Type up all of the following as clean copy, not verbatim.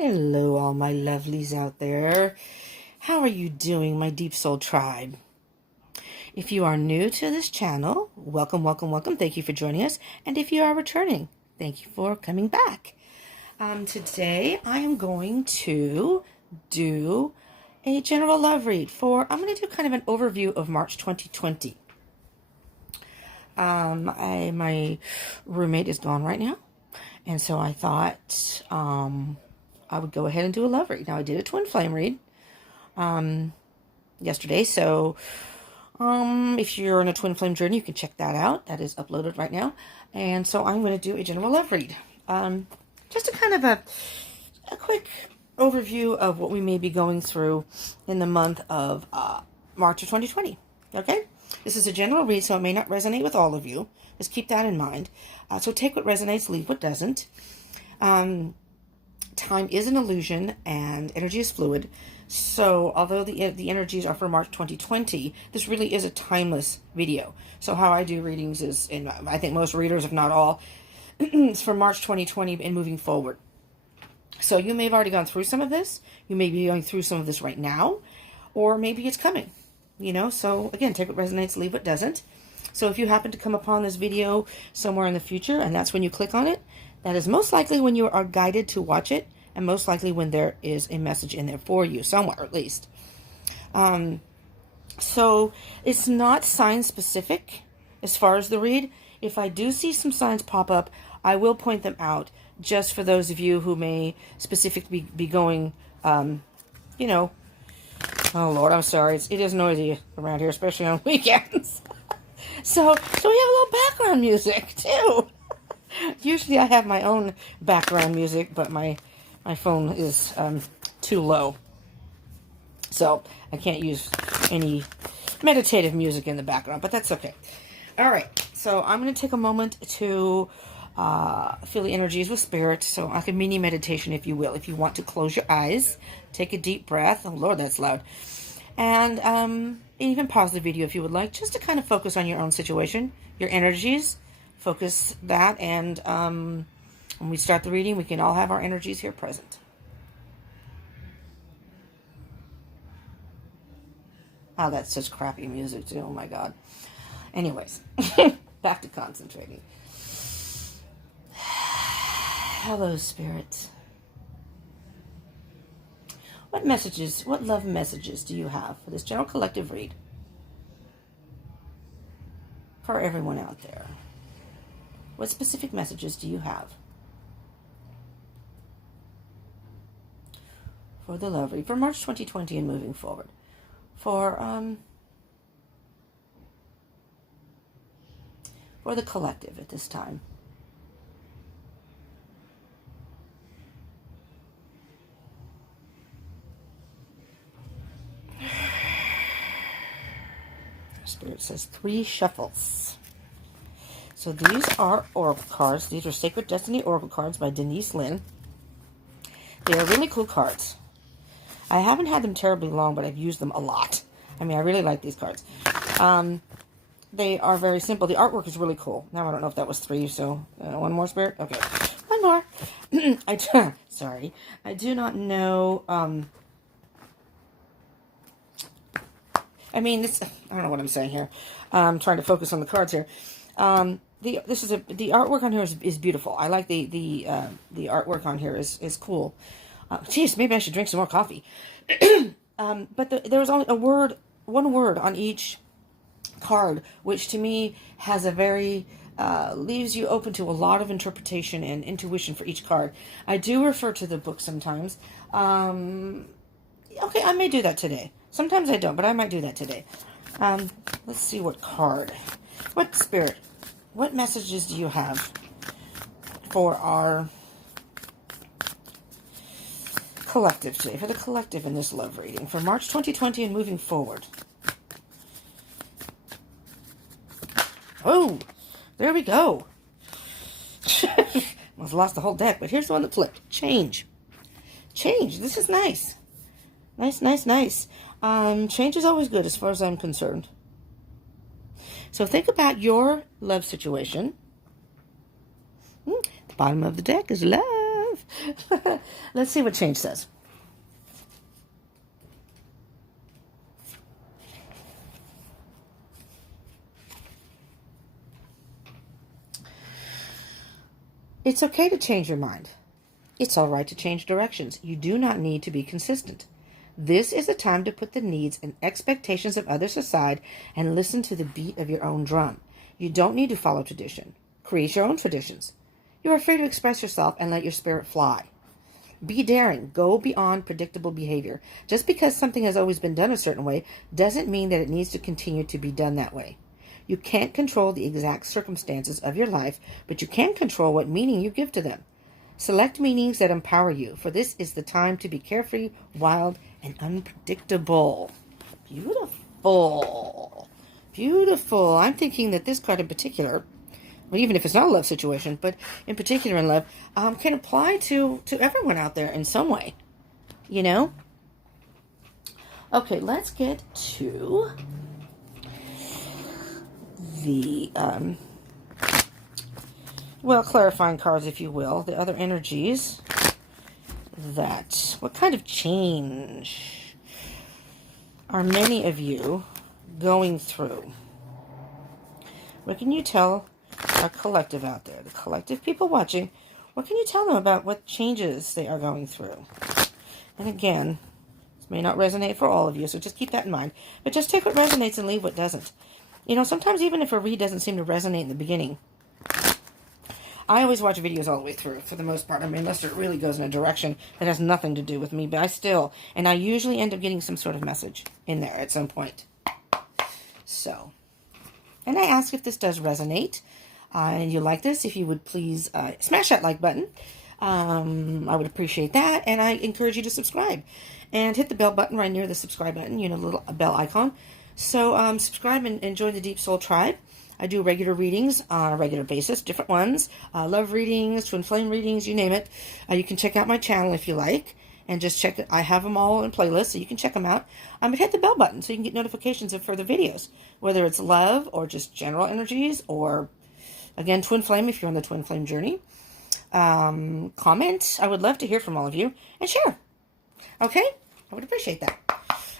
Hello, all my lovelies out there. How are you doing, my Deep Soul tribe? If you are new to this channel, welcome, welcome, welcome. Thank you for joining us. And if you are returning, thank you for coming back. Today, I am going to do a general love read I'm going to do kind of an overview of March 2020. My roommate is gone right now. And so I thought I would go ahead and do a love read. Now, I did a twin flame read yesterday. So if you're on a twin flame journey, you can check that out. That is uploaded right now. And so I'm going to do a general love read. Just a kind of a quick overview of what we may be going through in the month of March of 2020. Okay? This is a general read, so it may not resonate with all of you. Just keep that in mind. So take what resonates, leave what doesn't. Time is an illusion, and energy is fluid. So although the energies are for March 2020, this really is a timeless video. So how I do readings is, and I think most readers, if not all, it's for March 2020 and moving forward. So you may have already gone through some of this. You may be going through some of this right now, or maybe it's coming. You know, so again, take what resonates, leave what doesn't. So if you happen to come upon this video somewhere in the future, and that's when you click on it, that is most likely when you are guided to watch it, and most likely when there is a message in there for you, somewhere at least. So it's not sign specific as far as the read. If I do see some signs pop up, I will point them out, just for those of you who may specifically be going, you know, oh Lord, I'm sorry, it is noisy around here, especially on weekends. So we have a little background music too. Usually I have my own background music, but my phone is too low, so I can't use any meditative music in the background, but that's okay. All right, so I'm going to take a moment to feel the energies with spirit, so like a mini meditation, if you will. If you want to close your eyes, take a deep breath. Oh Lord, that's loud. And even pause the video if you would like, just to kind of focus on your own situation, your energies. Focus that, and when we start the reading, we can all have our energies here present. Oh, that's such crappy music too. Oh my God. Anyways, back to concentrating. Hello, Spirit. What messages, what love messages do you have for this general collective read? For everyone out there. What specific messages do you have for the love read for March 2020 and moving forward? For the collective at this time. Spirit says 3 shuffles. So these are oracle cards. These are Sacred Destiny oracle cards by Denise Lynn. They are really cool cards. I haven't had them terribly long, but I've used them a lot. I mean, I really like these cards. They are very simple. The artwork is really cool. Now, I don't know if that was 3, so one more, Spirit? Okay, one more. Sorry. I do not know. I mean, I don't know what I'm saying here. I'm trying to focus on the cards here. The artwork on here is beautiful. I like the artwork on here is cool. Geez, maybe I should drink some more coffee. But there's only one word on each card, which to me has a very leaves you open to a lot of interpretation and intuition for each card. I do refer to the book sometimes. Okay, I may do that today. Sometimes I don't, but I might do that today. Let's see what card. What Spirit? What messages do you have for our collective today? For the collective in this love reading for March 2020 and moving forward. Oh, there we go. Almost lost the whole deck, but here's the one that flipped. Change. Change. This is nice. Nice, nice, nice. Change is always good as far as I'm concerned. So think about your love situation. The bottom of the deck is love. Let's see what change says. It's okay to change your mind. It's all right to change directions. You do not need to be consistent. This is the time to put the needs and expectations of others aside and listen to the beat of your own drum. You don't need to follow tradition. Create your own traditions. You are free to express yourself and let your spirit fly. Be daring. Go beyond predictable behavior. Just because something has always been done a certain way doesn't mean that it needs to continue to be done that way. You can't control the exact circumstances of your life, but you can control what meaning you give to them. Select meanings that empower you, for this is the time to be carefree, wild, and unpredictable. Beautiful. Beautiful. I'm thinking that this card in particular, well, even if it's not a love situation, but in particular in love, can apply to everyone out there in some way. You know? Okay, let's get to the, clarifying cards, if you will. The other energies what kind of change are many of you going through? What can you tell our collective out there, the collective people watching? What can you tell them about what changes they are going through? And again, this may not resonate for all of you, so just keep that in mind. But just take what resonates and leave what doesn't. You know, sometimes even if a read doesn't seem to resonate in the beginning, I always watch videos all the way through, for the most part. I mean, unless it really goes in a direction that has nothing to do with me. But I usually end up getting some sort of message in there at some point. So, and I ask if this does resonate. And you like this, if you would please smash that like button. I would appreciate that. And I encourage you to subscribe. And hit the bell button right near the subscribe button, you know, the little bell icon. So subscribe and join the Deep Soul tribe. I do regular readings on a regular basis, different ones. Love readings, twin flame readings, you name it. You can check out my channel if you like. And just check it. I have them all in playlists, so you can check them out. But hit the bell button so you can get notifications of further videos. Whether it's love or just general energies or, again, twin flame if you're on the twin flame journey. Comment. I would love to hear from all of you. And share. Okay? I would appreciate that.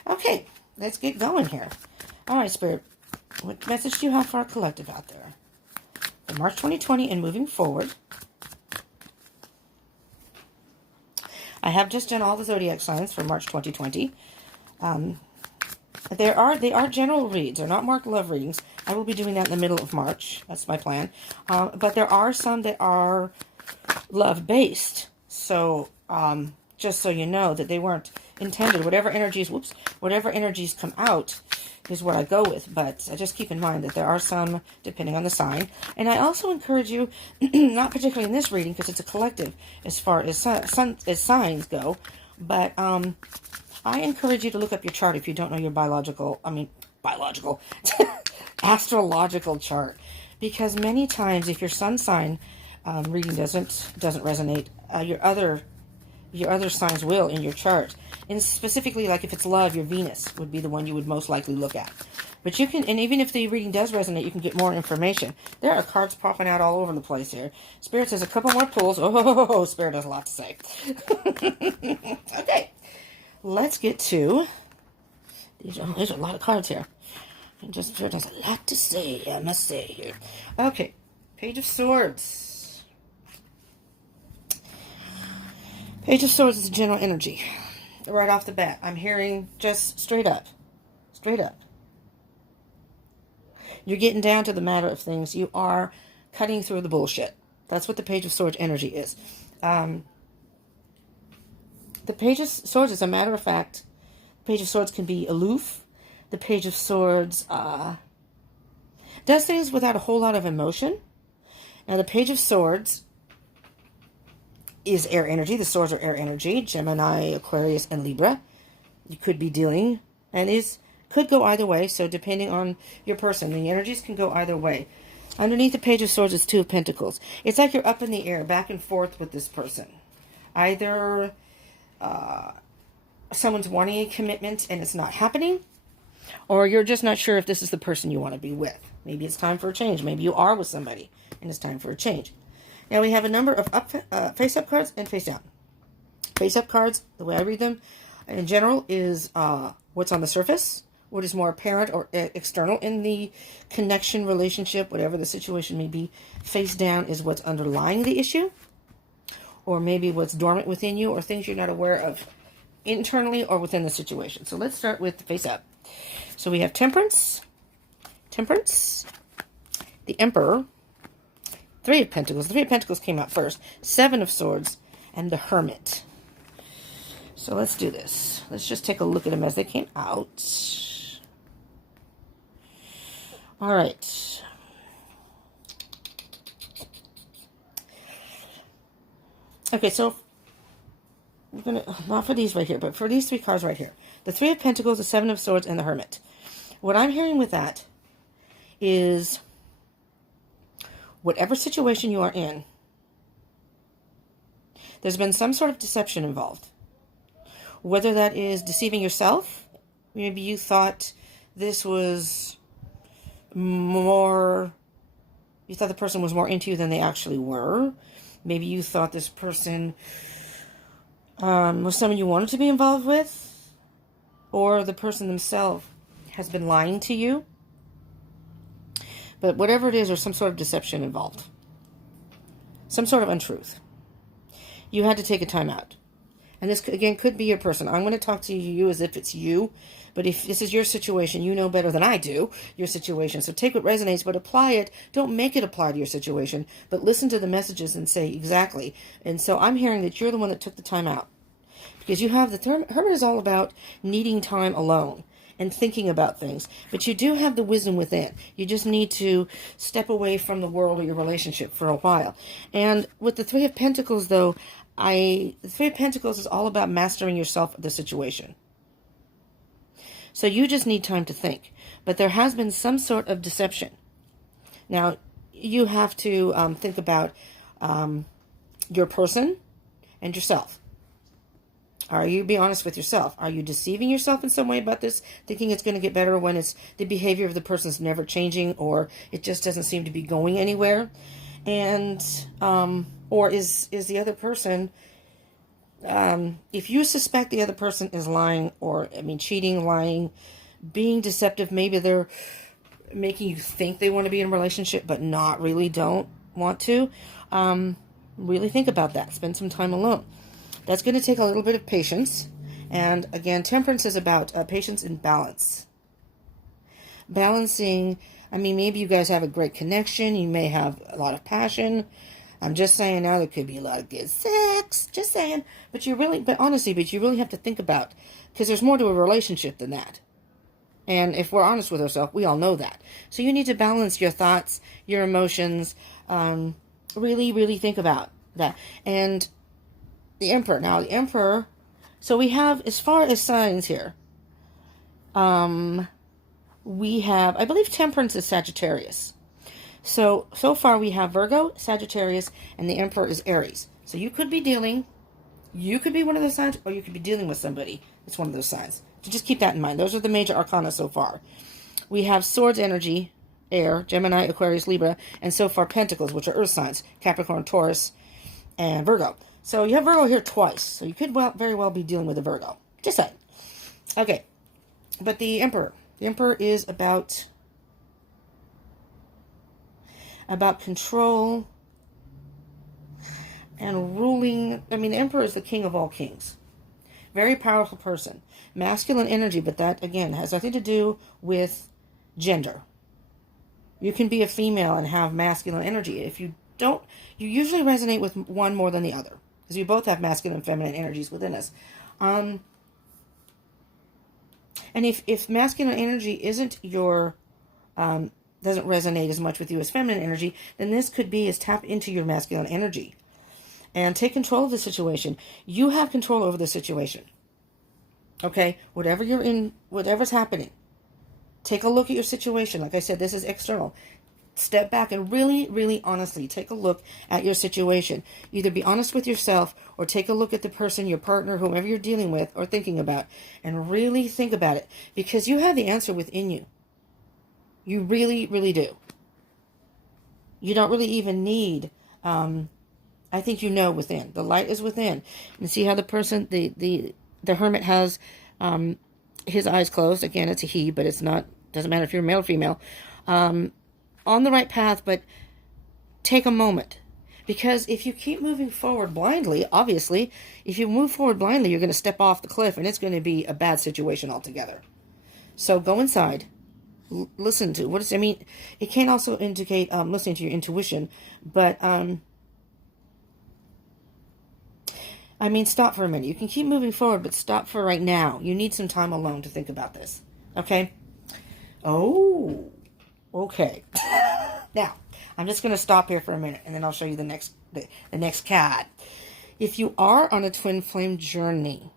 Okay. Let's get going here. All right, Spirit. What message do you have for our collective out there? For March 2020 and moving forward. I have just done all the zodiac signs for March 2020. They are general reads. They're not marked love readings. I will be doing that in the middle of March. That's my plan. But there are some that are love-based. So, just so you know that they weren't intended. Whatever energies come out is what I go with. But just keep in mind that there are some, depending on the sign. And I also encourage you, not particularly in this reading, because it's a collective as far as signs go, but I encourage you to look up your chart if you don't know your astrological chart. Because many times, if your sun sign reading doesn't resonate, your other signs will in your chart. And specifically, like if it's love, your Venus would be the one you would most likely look at. But you can, and even if the reading does resonate, you can get more information. There are cards popping out all over the place here. Spirit says a couple more pulls. Oh, Spirit has a lot to say. Okay, let's get to, there's a lot of cards here. And just Spirit has a lot to say, I must say here. Okay, Page of Swords. Page of Swords is a general energy. Right off the bat, I'm hearing just straight up. You're getting down to the matter of things. You are cutting through the bullshit. That's what the Page of Swords energy is. The Page of Swords, as a matter of fact, the Page of Swords can be aloof. The Page of Swords does things without a whole lot of emotion. Now, the Page of Swords is air energy. The swords are air energy. Gemini, Aquarius, and Libra. You could be dealing, and could go either way. So depending on your person, the energies can go either way. Underneath the Page of Swords is Two of Pentacles. It's like you're up in the air, back and forth with this person. Either someone's wanting a commitment and it's not happening, or you're just not sure if this is the person you want to be with. Maybe it's time for a change. Maybe you are with somebody and it's time for a change. Now we have a number of face-up cards and face-down. Face-up cards, the way I read them, in general, is what's on the surface, what is more apparent or external in the connection, relationship, whatever the situation may be. Face-down is what's underlying the issue, or maybe what's dormant within you, or things you're not aware of internally or within the situation. So let's start with the face-up. So we have Temperance, the Emperor, Three of Pentacles. The Three of Pentacles came out first. Seven of Swords, and the Hermit. So let's do this. Let's just take a look at them as they came out. All right. Okay, so we're gonna, not for these right here, but for these three cards right here. The Three of Pentacles, the Seven of Swords, and the Hermit. What I'm hearing with that is whatever situation you are in, there's been some sort of deception involved. Whether that is deceiving yourself, maybe you thought this was more, you thought the person was more into you than they actually were. Maybe you thought this person was someone you wanted to be involved with, or the person themselves has been lying to you. But whatever it is, there's some sort of deception involved. Some sort of untruth. You had to take a time out. And this, again, could be your person. I'm going to talk to you as if it's you. But if this is your situation, you know better than I do your situation. So take what resonates, but apply it. Don't make it apply to your situation. But listen to the messages and say exactly. And so I'm hearing that you're the one that took the time out. Because you have the Hermit is all about needing time alone and thinking about things. But you do have the wisdom within. You just need to step away from the world or your relationship for a while. And with the Three of Pentacles, though, the Three of Pentacles is all about mastering yourself of the situation. So you just need time to think. But there has been some sort of deception. Now, you have to think about your person and yourself. Are you be honest with yourself? Are you deceiving yourself in some way about this, thinking it's going to get better when it's the behavior of the person's never changing, or it just doesn't seem to be going anywhere? And or is the other person, if you suspect the other person is lying, or cheating, lying, being deceptive, maybe they're making you think they want to be in a relationship but not really don't want to, really think about that. Spend some time alone. That's going to take a little bit of patience. And again, Temperance is about patience and balance. Balancing, maybe you guys have a great connection. You may have a lot of passion. I'm just saying now there could be a lot of good sex. Just saying. But you really have to think about, because there's more to a relationship than that. And if we're honest with ourselves, we all know that. So you need to balance your thoughts, your emotions. Really, really think about that. And the Emperor. Now, the Emperor, so we have, as far as signs here, we have, I believe Temperance is Sagittarius. So far we have Virgo, Sagittarius, and the Emperor is Aries. So you could be one of those signs, or you could be dealing with somebody that's one of those signs. So just keep that in mind. Those are the major arcana so far. We have Swords energy, air, Gemini, Aquarius, Libra, and so far Pentacles, which are earth signs, Capricorn, Taurus, and Virgo. So you have Virgo here twice. So you could very well be dealing with a Virgo. Just saying. Okay. But the Emperor. The Emperor is about control and ruling. The Emperor is the king of all kings. Very powerful person. Masculine energy, but that, again, has nothing to do with gender. You can be a female and have masculine energy. If you don't, you usually resonate with one more than the other, because we both have masculine and feminine energies within us. And if masculine energy isn't your, doesn't resonate as much with you as feminine energy, then this could be is tap into your masculine energy and take control of the situation. You have control over the situation. Okay? Whatever you're in, whatever's happening, take a look at your situation. Like I said, this is external. Step back and really, really honestly take a look at your situation. Either be honest with yourself, or take a look at the person, your partner, whomever you're dealing with or thinking about, and really think about it, because you have the answer within you. You really, really do. You don't really even need I think you know within. The light is within. And see how the person, the hermit has his eyes closed. Again, it's a he, but it's not, doesn't matter if you're male or female. On the right path, but take a moment. Because if you keep moving forward blindly, obviously, if you move forward blindly, you're going to step off the cliff and it's going to be a bad situation altogether. So go inside. Listen to what is, I mean, it can also indicate listening to your intuition, but I mean, stop for a minute. You can keep moving forward, but stop for right now. You need some time alone to think about this. Okay? Oh, okay. Now, I'm just going to stop here for a minute, and then I'll show you the next card. If you are on a twin flame journey,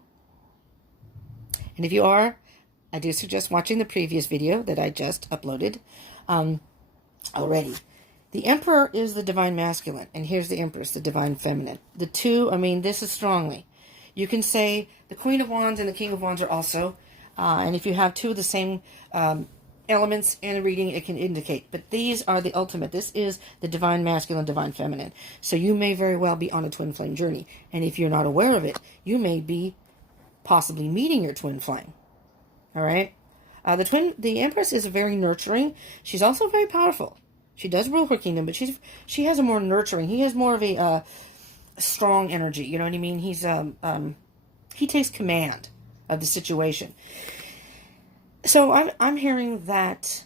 and if you are, I do suggest watching the previous video that I just uploaded already. The Emperor is the divine masculine, and here's the Empress, the divine feminine. The two, I mean, this is strongly. You can say the Queen of Wands and the King of Wands are also, and if you have two of the same elements in a reading, it can indicate. But these are the ultimate. This is the divine masculine, divine feminine. So you may very well be on a twin flame journey, and if you're not aware of it, you may be possibly meeting your twin flame. All right? The Empress is very nurturing. She's also very powerful. She does rule her kingdom, but she has a more nurturing. He has more of a strong energy. You know what I mean? He takes command of the situation. So I'm hearing that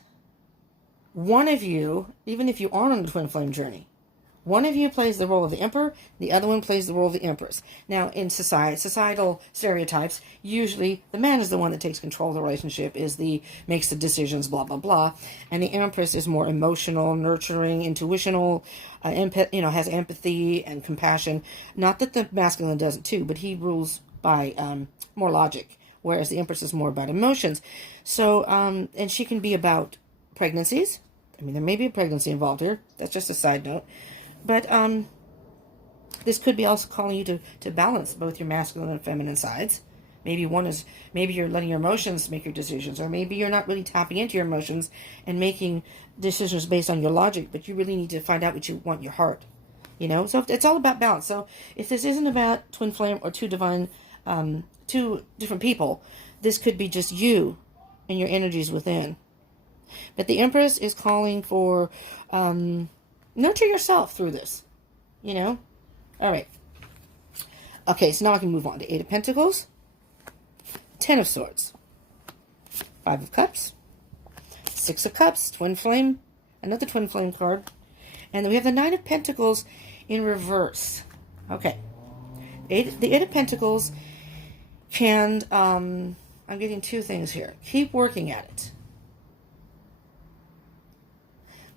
one of you, even if you aren't on the twin flame journey, one of you plays the role of the Emperor, the other one plays the role of the Empress. Now, in societal stereotypes, usually the man is the one that takes control of the relationship, makes the decisions, blah, blah, blah. And the Empress is more emotional, nurturing, intuitional, has empathy and compassion. Not that the masculine doesn't too, but he rules by more logic, whereas the Empress is more about emotions. So, and she can be about pregnancies. I mean, there may be a pregnancy involved here. That's just a side note. But this could be also calling you to balance both your masculine and feminine sides. Maybe you're letting your emotions make your decisions, or maybe you're not really tapping into your emotions and making decisions based on your logic, but you really need to find out what you want in your heart. You know, so it's all about balance. So if this isn't about twin flame or two different people, this could be just you and your energies within. But the Empress is calling for nurture yourself through this, you know? All right. Okay, so now I can move on to Eight of Pentacles, Ten of Swords, Five of Cups, Six of Cups, Twin Flame, another Twin Flame card, and then we have the Nine of Pentacles in reverse. Okay. The Eight of Pentacles can, I'm getting two things here. Keep working at it.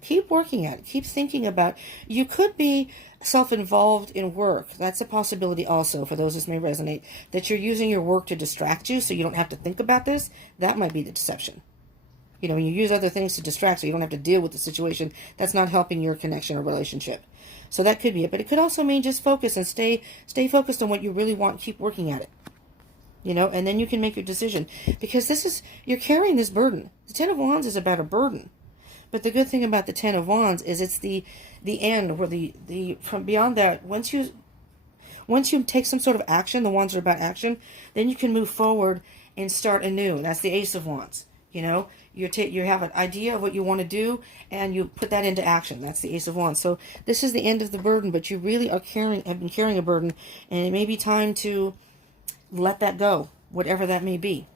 Keep working at it. Keep thinking about, you could be self-involved in work. That's a possibility also, for those this may resonate, that you're using your work to distract you so you don't have to think about this. That might be the deception. You know, when you use other things to distract so you don't have to deal with the situation, that's not helping your connection or relationship. So that could be it. But it could also mean just focus and stay focused on what you really want. Keep working at it. You know, and then you can make your decision. Because you're carrying this burden. The Ten of Wands is about a burden. But the good thing about the Ten of Wands is it's the end, where from beyond that, once you take some sort of action, the Wands are about action, then you can move forward and start anew. That's the Ace of Wands. You know, you have an idea of what you want to do, and you put that into action. That's the Ace of Wands. So this is the end of the burden, but you really have been carrying a burden, and it may be time to let that go, whatever that may be.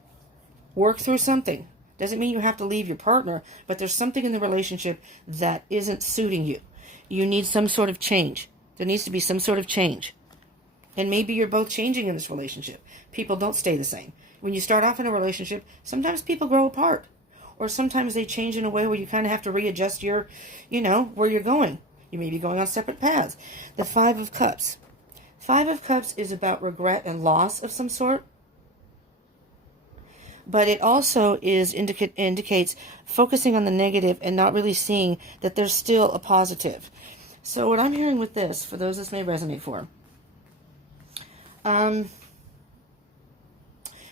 Work through something. Doesn't mean you have to leave your partner, but there's something in the relationship that isn't suiting you. You need some sort of change. There needs to be some sort of change. And maybe you're both changing in this relationship. People don't stay the same. When you start off in a relationship, sometimes people grow apart. Or sometimes they change in a way where you kind of have to readjust where you're going. You may be going on separate paths. The Five of Cups. Five of Cups is about regret and loss of some sort. But it also indicates focusing on the negative and not really seeing that there's still a positive. So what I'm hearing with this, for those this may resonate for,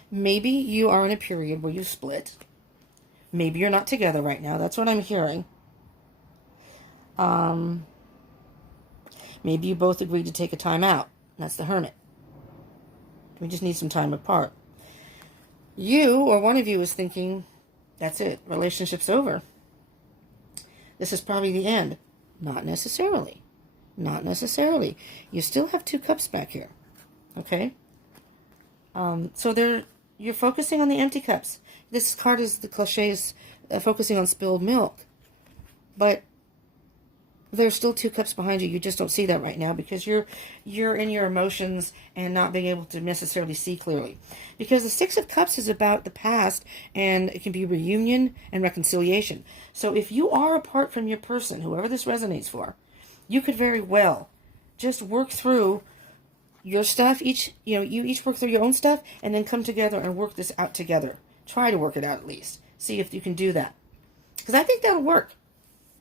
maybe you are in a period where you split. Maybe you're not together right now. That's what I'm hearing. Maybe you both agreed to take a time out. That's the Hermit. We just need some time apart. You, or one of you, is thinking, that's it, relationship's over. This is probably the end. Not necessarily. Not necessarily. You still have 2 cups back here. Okay? So you're focusing on the empty cups. This card is, the cliche is focusing on spilled milk. But there's still 2 cups behind you. You just don't see that right now because you're in your emotions and not being able to necessarily see clearly. Because the 6 of Cups is about the past, and it can be reunion and reconciliation. So if you are apart from your person, whoever this resonates for, you could very well just work through your stuff. You each work through your own stuff and then come together and work this out together. Try to work it out at least. See if you can do that. Because I think that'll work.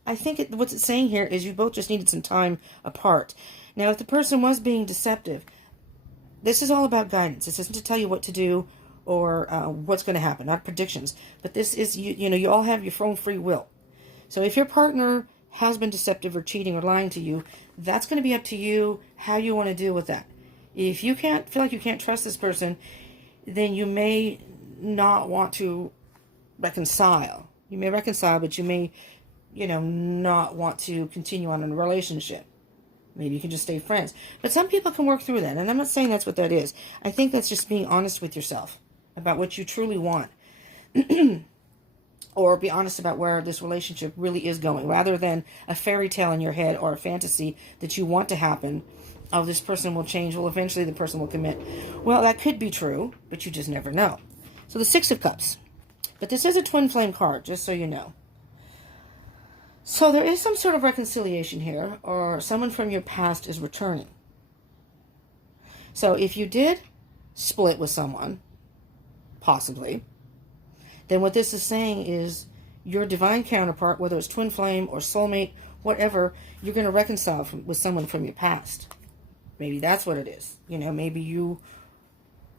I think what it's saying here is you both just needed some time apart. Now, if the person was being deceptive, this is all about guidance. This isn't to tell you what to do or what's going to happen, not predictions. But this is, you all have your own free will. So if your partner has been deceptive or cheating or lying to you, that's going to be up to you how you want to deal with that. If you feel like you can't trust this person, then you may not want to reconcile. You may reconcile, but you may not want to continue on in a relationship. Maybe you can just stay friends. But some people can work through that. And I'm not saying that's what that is. I think that's just being honest with yourself about what you truly want. Or be honest about where this relationship really is going. Rather than a fairy tale in your head or a fantasy that you want to happen. Oh, this person will change. Well, eventually the person will commit. Well, that could be true, but you just never know. So the 6 of Cups. But this is a twin flame card, just so you know. So there is some sort of reconciliation here, or someone from your past is returning. So if you did split with someone, possibly, then what this is saying is your divine counterpart, whether it's twin flame or soulmate, whatever, you're going to reconcile with someone from your past. Maybe that's what it is. Maybe you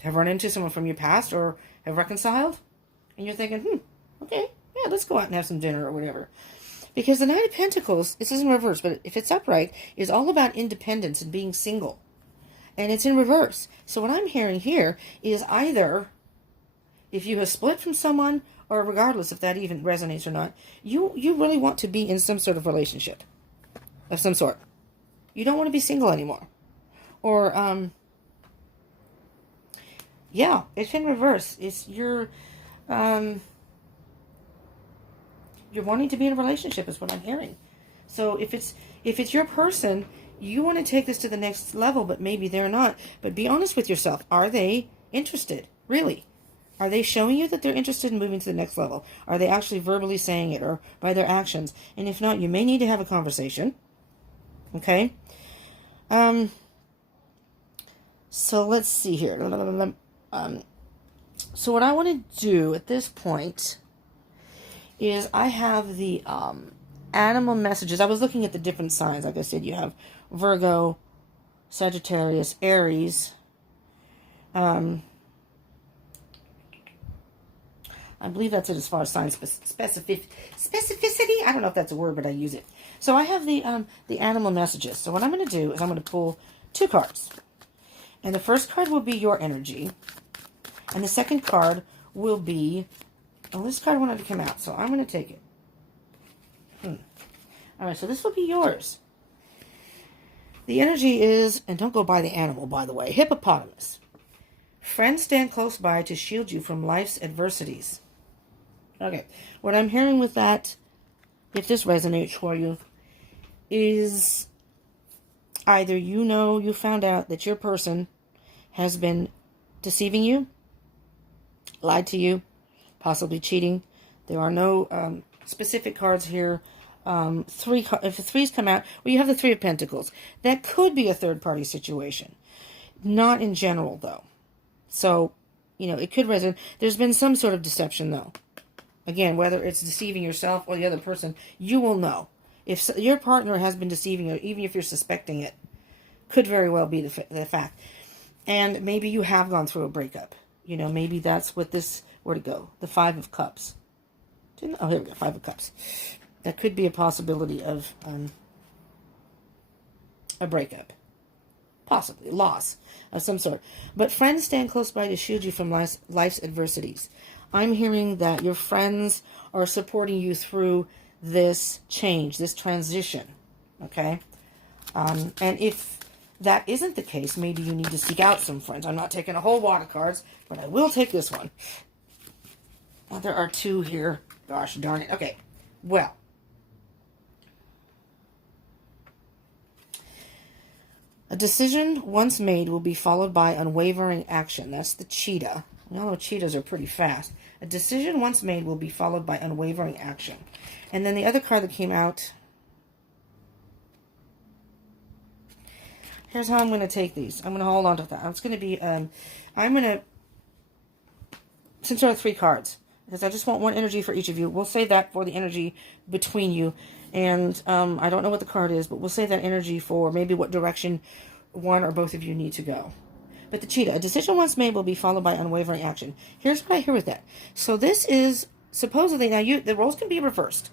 have run into someone from your past or have reconciled, and you're thinking, okay, yeah, let's go out and have some dinner or whatever. Because the Knight of Pentacles, this is in reverse, but if it's upright, is all about independence and being single. And it's in reverse. So what I'm hearing here is either, if you have split from someone, or regardless if that even resonates or not, you really want to be in some sort of relationship of some sort. You don't want to be single anymore. Or, yeah, it's in reverse. It's you're wanting to be in a relationship is what I'm hearing. So if it's your person, you want to take this to the next level, but maybe they're not. But be honest with yourself. Are they interested? Really? Are they showing you that they're interested in moving to the next level? Are they actually verbally saying it or by their actions? And if not, you may need to have a conversation. Okay? So let's see here. So what I want to do at this point is I have the animal messages. I was looking at the different signs. Like I said, you have Virgo, Sagittarius, Aries. I believe that's it as far as sign specificity. I don't know if that's a word, but I use it. So I have the animal messages. So what I'm going to do is I'm going to pull 2 cards. And the first card will be your energy. And the second card will be... Oh, this card wanted to come out, so I'm going to take it. All right, so this will be yours. The energy is, and don't go by the animal, by the way, hippopotamus. Friends stand close by to shield you from life's adversities. Okay, what I'm hearing with that, if this resonates for you, is either you found out that your person has been deceiving you, lied to you, possibly cheating. There are no specific cards here. If the 3s come out, well, you have the 3 of Pentacles. That could be a third-party situation. Not in general, though. So, it could resonate. There's been some sort of deception, though. Again, whether it's deceiving yourself or the other person, you will know. If your partner has been deceiving you, even if you're suspecting it, could very well be the fact. And maybe you have gone through a breakup. Maybe that's what this... Where'd it go? The 5 of Cups. Oh, here we go. 5 of Cups. That could be a possibility of a breakup. Possibly, loss of some sort. But friends stand close by to shield you from life's adversities. I'm hearing that your friends are supporting you through this change, this transition. Okay? And if that isn't the case, maybe you need to seek out some friends. I'm not taking a whole wad of cards, but I will take this one. Well, there are two here. Gosh darn it. Okay. Well. A decision once made will be followed by unwavering action. That's the cheetah. You know, cheetahs are pretty fast. A decision once made will be followed by unwavering action. And then the other card that came out. Here's how I'm going to take these. I'm going to hold on to that. It's going to be, I'm going to, since there are 3 cards, because I just want one energy for each of you. We'll save that for the energy between you. And I don't know what the card is, but we'll save that energy for maybe what direction one or both of you need to go. But the cheetah, a decision once made will be followed by unwavering action. Here's what I hear with that. So this is supposedly, now the roles can be reversed.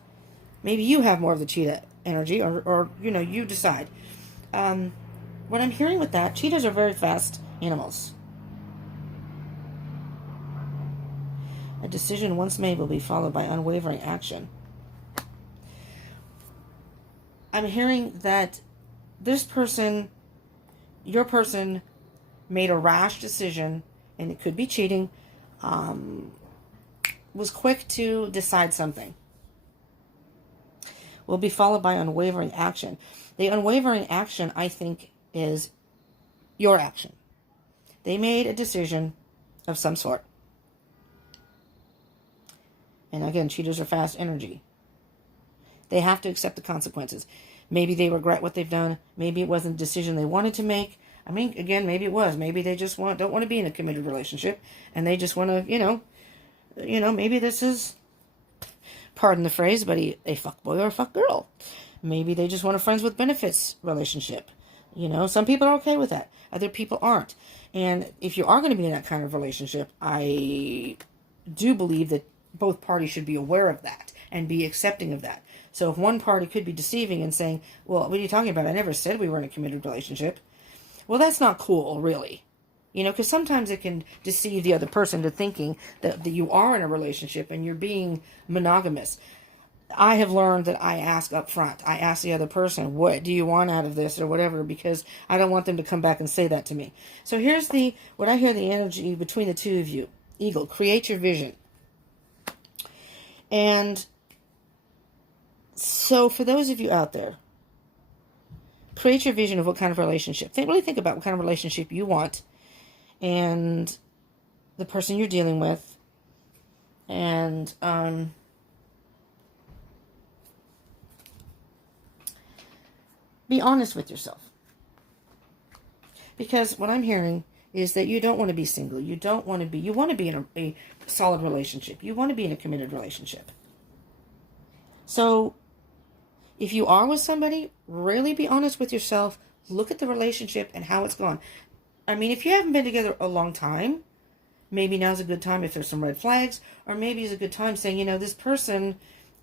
Maybe you have more of the cheetah energy, or you know, you decide. What I'm hearing with that, cheetahs are very fast animals. A decision once made will be followed by unwavering action. I'm hearing that this person, your person, made a rash decision, and it could be cheating, was quick to decide something. Will be followed by unwavering action. The unwavering action, I think, is your action. They made a decision of some sort. And again, cheaters are fast energy. They have to accept the consequences. Maybe they regret what they've done. Maybe it wasn't a decision they wanted to make. I mean, again, maybe it was. Maybe they just don't want to be in a committed relationship, and they just want to, maybe this is, pardon the phrase, but a fuck boy or a fuck girl. Maybe they just want a friends with benefits relationship. Some people are okay with that. Other people aren't. And if you are going to be in that kind of relationship, I do believe that both parties should be aware of that and be accepting of that. So if one party could be deceiving and saying, well, what are you talking about? I never said we were in a committed relationship. Well, that's not cool, really. Because sometimes it can deceive the other person to thinking that you are in a relationship and you're being monogamous. I have learned that I ask up front. I ask the other person, what do you want out of this or whatever, because I don't want them to come back and say that to me. So here's what I hear the energy between the two of you. Eagle, create your vision. And so for those of you out there, create your vision of what kind of relationship. Really think about what kind of relationship you want and the person you're dealing with. And be honest with yourself. Because what I'm hearing is that you don't want to be single. You want to be in a solid relationship. You want to be in a committed relationship. So if you are with somebody, really be honest with yourself. Look at the relationship and how it's gone. I mean, if you haven't been together a long time, maybe now's a good time if there's some red flags, or maybe it's a good time saying, this person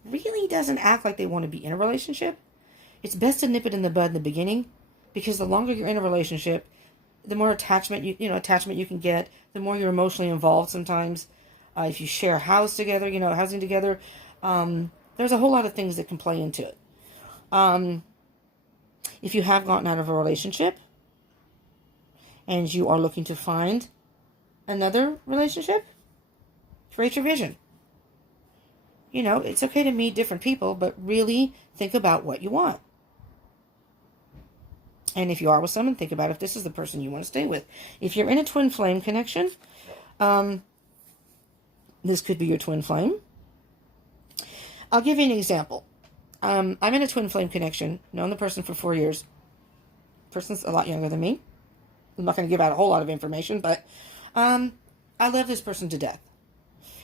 really doesn't act like they want to be in a relationship. It's best to nip it in the bud in the beginning, because the longer you're in a relationship, the more attachment you can get, the more you're emotionally involved sometimes. If you share a house together, housing together, there's a whole lot of things that can play into it. If you have gotten out of a relationship and you are looking to find another relationship, create your vision. It's okay to meet different people, but really think about what you want. And if you are with someone, think about if this is the person you want to stay with. If you're in a twin flame connection, this could be your twin flame. I'll give you an example. I'm in a twin flame connection, known the person for 4 years. Person's a lot younger than me. I'm not going to give out a whole lot of information, but I love this person to death.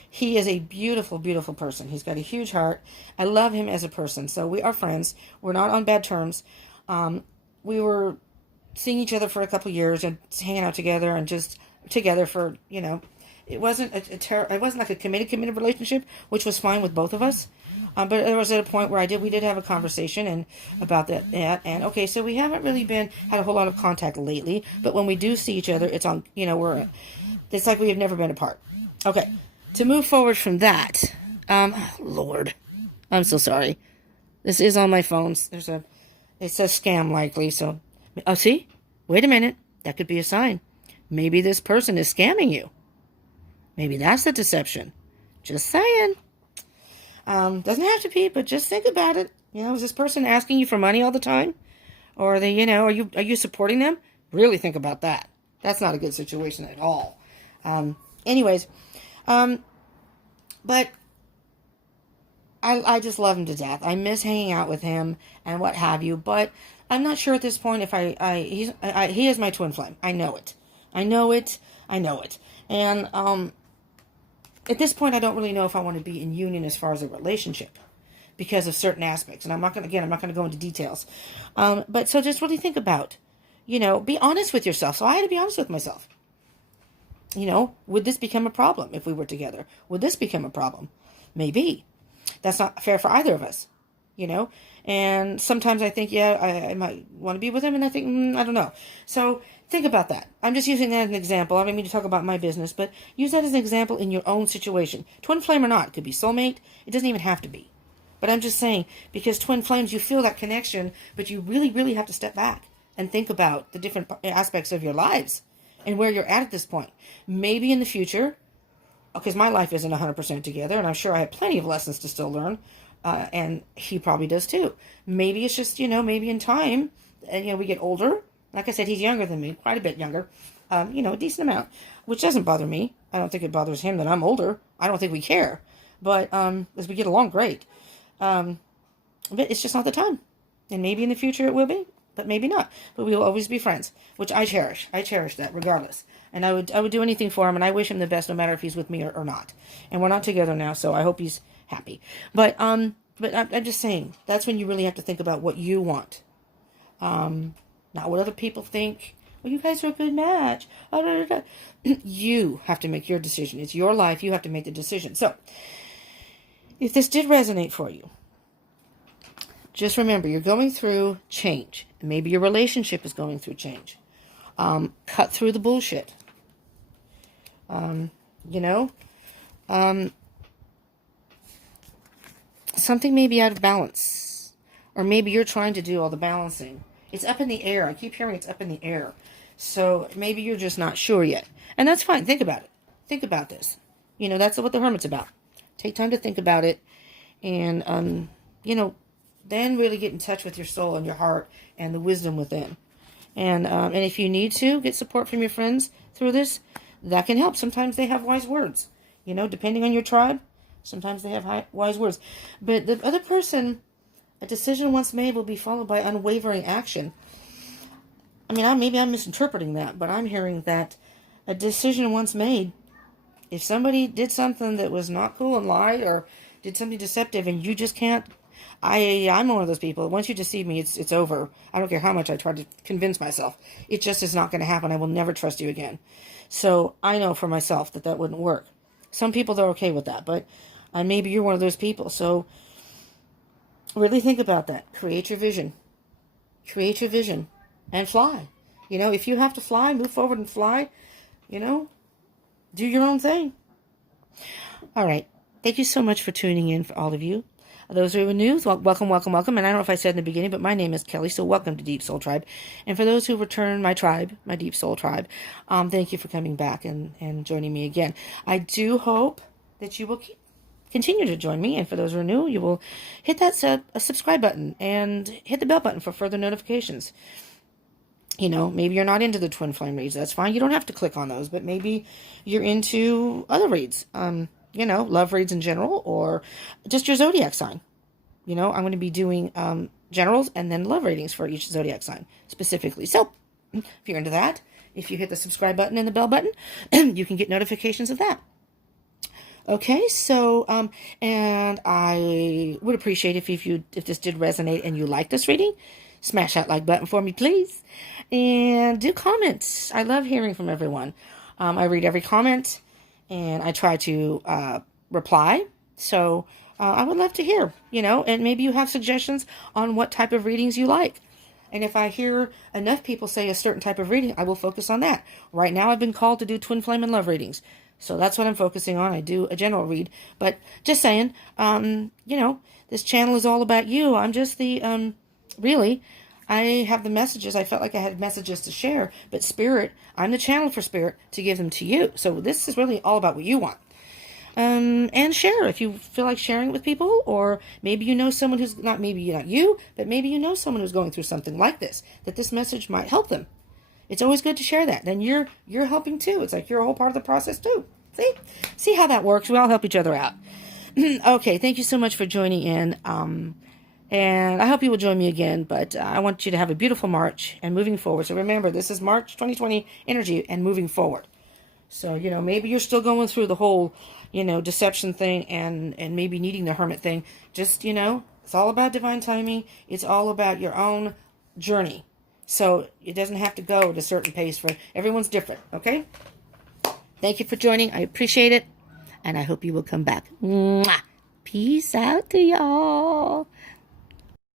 He is a beautiful, beautiful person. He's got a huge heart. I love him as a person. So we are friends. We're not on bad terms. We were seeing each other for a couple years and hanging out together and just together for, It wasn't it wasn't like a committed relationship, which was fine with both of us. But there was at a point where we did have a conversation and about and okay, so we haven't really had a whole lot of contact lately, but when we do see each other, it's on, it's like we have never been apart. Okay, to move forward from that, Lord, I'm so sorry. This is on my phone. It says scam likely, so, oh, see? Wait a minute. That could be a sign. Maybe this person is scamming you. Maybe that's the deception. Just saying. Doesn't have to be, but just think about it. Is this person asking you for money all the time? Or are they, are you supporting them? Really think about that. That's not a good situation at all. Anyways, but I just love him to death. I miss hanging out with him and what have you, but I'm not sure at this point if he is my twin flame. I know it. And, at this point, I don't really know if I want to be in union as far as a relationship because of certain aspects. And I'm not going to go into details. But so just really think about, be honest with yourself. So I had to be honest with myself. Would this become a problem if we were together? Would this become a problem? Maybe. That's not fair for either of us, And sometimes I think, I might want to be with him, and I think, I don't know. So think about that. I'm just using that as an example. I don't mean to talk about my business, but use that as an example in your own situation. Twin flame or not, it could be soulmate. It doesn't even have to be. But I'm just saying, because twin flames, you feel that connection, but you really, really have to step back and think about the different aspects of your lives and where you're at this point. Maybe in the future, because my life isn't 100% together, and I'm sure I have plenty of lessons to still learn, and he probably does too. Maybe it's just, maybe in time, and we get older. Like I said, he's younger than me, quite a bit younger, a decent amount, which doesn't bother me. I don't think it bothers him that I'm older. I don't think we care, but as we get along, great. But it's just not the time, and maybe in the future it will be, but maybe not. But we will always be friends, which I cherish. I cherish that regardless. And I would do anything for him, and I wish him the best no matter if he's with me or not. And we're not together now, so I hope he's happy. But I'm just saying, that's when you really have to think about what you want. Not what other people think. Well, you guys are a good match. Oh, da, da, da. You have to make your decision. It's your life. You have to make the decision. So, if this did resonate for you, just remember, you're going through change. Maybe your relationship is going through change. Cut through the bullshit. Something may be out of balance. Or maybe you're trying to do all the balancing. It's up in the air. I keep hearing it's up in the air. So maybe you're just not sure yet. And that's fine. Think about it. Think about this. That's what the Hermit's about. Take time to think about it. And, then really get in touch with your soul and your heart and the wisdom within. And if you need to get support from your friends through this, that can help. Sometimes they have wise words. Depending on your tribe, sometimes they have wise words. But the other person, a decision once made will be followed by unwavering action. I mean, maybe I'm misinterpreting that, but I'm hearing that a decision once made, if somebody did something that was not cool and lied or did something deceptive and you just can't, I'm one of those people. Once you deceive me, it's over. I don't care how much I try to convince myself. It just is not going to happen. I will never trust you again. So I know for myself that wouldn't work. Some people, they're okay with that, but maybe you're one of those people. So really think about that. Create your vision. Create your vision and fly. If you have to fly, move forward and fly, do your own thing. All right. Thank you so much for tuning in, for all of you. Those who are new, welcome, welcome, welcome. And I don't know if I said in the beginning, but my name is Kelly, so welcome to Deep Soul Tribe. And for those who return, my tribe, my Deep Soul Tribe, thank you for coming back and joining me again. I do hope that you will continue to join me. And for those who are new, you will hit that subscribe button and hit the bell button for further notifications. Maybe you're not into the twin flame reads. That's fine. You don't have to click on those, but maybe you're into other reads. Love reads in general, or just your zodiac sign. I'm going to be doing generals and then love readings for each zodiac sign specifically. So, if you're into that, if you hit the subscribe button and the bell button, you can get notifications of that. Okay, so, and I would appreciate if this did resonate and you like this reading, smash that like button for me, please. And do comments. I love hearing from everyone. I read every comment. and I try to reply. So I would love to hear, and maybe you have suggestions on what type of readings you like. And if I hear enough people say a certain type of reading, I will focus on that. Right now, I've been called to do twin flame and love readings. So that's what I'm focusing on. I do a general read. But just saying, this channel is all about you. I'm just really, I have the messages. I felt like I had messages to share. But Spirit, I'm the channel for Spirit to give them to you. So this is really all about what you want. And share if you feel like sharing it with people, or maybe you know someone who's not you, but maybe you know someone who's going through something like this, that this message might help them. It's always good to share that. Then you're helping too. It's like you're a whole part of the process too. See how that works. We all help each other out. Okay, thank you so much for joining in. And I hope you will join me again, but I want you to have a beautiful March and moving forward. So remember, this is March 2020 energy and moving forward. So, maybe you're still going through the whole, deception thing and maybe needing the hermit thing. Just, it's all about divine timing. It's all about your own journey. So it doesn't have to go at a certain pace for everyone's different. Okay. Thank you for joining. I appreciate it. And I hope you will come back. Mwah. Peace out to y'all.